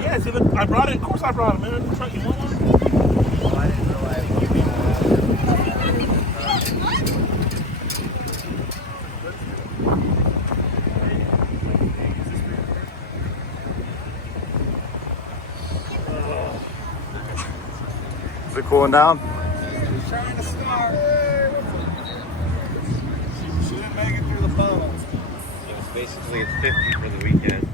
Yeah, see, look, I brought it. Of course I brought it, man. You want one? Well, I didn't realize. Is it cooling down? Trying to start. She didn't make it through the funnel. Basically, it's 50 for the weekend.